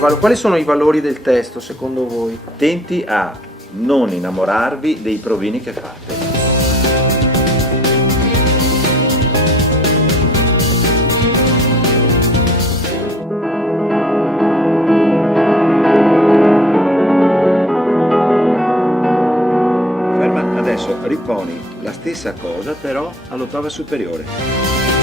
Quali sono i valori del testo secondo voi? Attenti a non innamorarvi dei provini che fate. Ferma, adesso riponi la stessa cosa però all'ottava superiore.